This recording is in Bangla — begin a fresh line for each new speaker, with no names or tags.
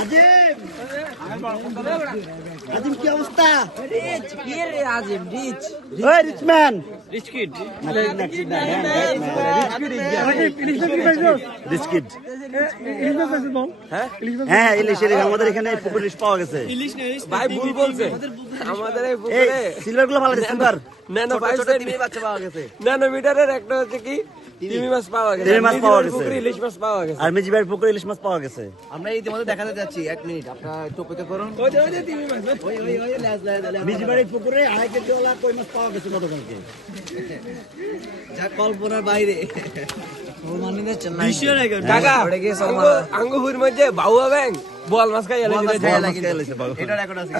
আজিম আজিম কি অবস্থা
রিচ কি রে আজিম রিচ
ওই রিচম্যান
রিচ কিড
বিস্কিট হ্যাঁ ইলিশ ইলিশ। আমাদের এখানে পুকুর ইলিশ পাওয়া গেছে।
ভাই ভুল বলছে। আমাদের এই
এই
পুকুরে
সিলভারগুলো ভালো সিলভার
ন্যানো ফাইভ বাচ্চা পাওয়া গেছে। ন্যানোমিটারের একটা হচ্ছে কি তিমি মাছ পাওয়া গেছে।
তিমি মাছ পাওয়া গেছে।
পুকুরে ইলিশ মাছ পাওয়া গেছে।
আর মেজিবার পুকুরে ইলিশ মাছ পাওয়া গেছে।
আমরা ইতিমধ্যে দেখাতে যাচ্ছি এক মিনিট। আপনারা একটু অপেক্ষা করুন।
ওই যে ওই যে তিমি মাছ
ওই ওই ওই ল্যাজ ল্যাজ ল্যাজ।
মেজিবাড়ির পুকুরে আড়াই কেজি ওলা কই মাছ পাওয়া গেছে গতকালকে।
যা কল্পনার বাইরে।
আঙ্গুর মধ্যে বাউয়া ব্যাং বল মাছ খাই।
এটা রেকর্ড আছে।